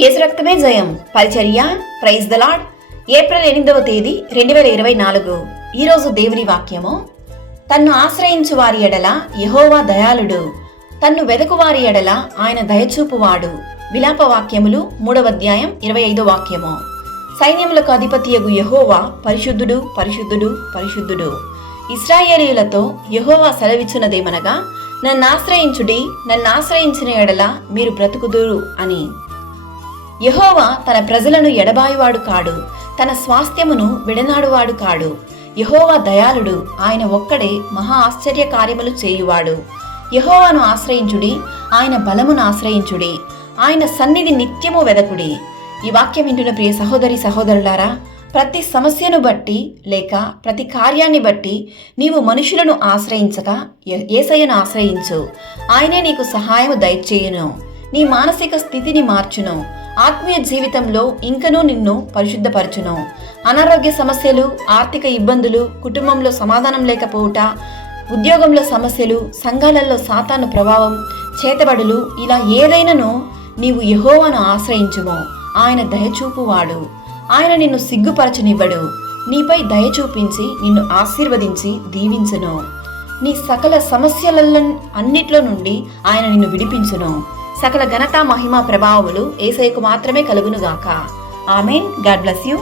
యేసు రక్తమే జయం పరిచర్య. Praise the lord. ఏప్రిల్ 8వ తేదీ 2024. ఈరోజు దేవుని వాక్యము. తన్ను ఆశ్రయించు వారి ఎడల యెహోవా దయాళుడు, తన్ను వెదకు వారి ఎడల ఆయన దయచూపువాడు. విలాప వాక్యములు 3వ అధ్యాయం 25వ వాక్యము. సైన్యములకు అధిపతియగు యెహోవా పరిశుద్ధుడు, పరిశుద్ధుడు, పరిశుద్ధుడు. ఇశ్రాయేలీయులతో యెహోవా సెలవిచ్చున్నదేమనగా, నన్నాశ్రయించుడి, నన్నాశ్రయించిన ఎడల మీరు బ్రతుకుదురు అని. యెహోవా తన ప్రజలను ఎడబాయువాడు కాడు, తన స్వాస్థ్యమును విడనాడువాడు కాడు. యెహోవా దయాళుడు, ఆయన ఒక్కడే మహా ఆశ్చర్య కార్యములు చేయువాడు. యెహోవాను ఆశ్రయించుడి, ఆయన బలమును ఆశ్రయించుడి, ఆయన సన్నిధి నిత్యము వెదకుడి. ఈ వాక్యం వింటున్న ప్రియ సహోదరి సహోదరులారా, ప్రతి సమస్యను బట్టి లేక ప్రతి కార్యాన్ని బట్టి నీవు మనుషులను ఆశ్రయించక యేసయ్యను ఆశ్రయించు. ఆయనే నీకు సహాయము దయచేయును, నీ మానసిక స్థితిని మార్చును, ఆత్మీయ జీవితంలో ఇంకనూ నిన్ను పరిశుద్ధపరచును. అనారోగ్య సమస్యలు, ఆర్థిక ఇబ్బందులు, కుటుంబంలో సమాధానం లేకపోవుట, ఉద్యోగంలో సమస్యలు, సంఘాలలో సాతాను ప్రభావం, చేతబడులు, ఇలా ఏదైనాను నీవు యెహోవాను ఆశ్రయించుము. ఆయన దయచూపువాడు. ఆయన నిన్ను సిగ్గుపరచనివ్వడు. నీపై దయ చూపించి నిన్ను ఆశీర్వదించి దీవించును. నీ సకల సమస్యల అన్నిట్లో నుండి ఆయన నిన్ను విడిపించును. సకల ఘనత, మహిమ, ప్రభావములు యేసయ్యకు మాత్రమే కలుగునుగాక. ఆమేన్. God bless you.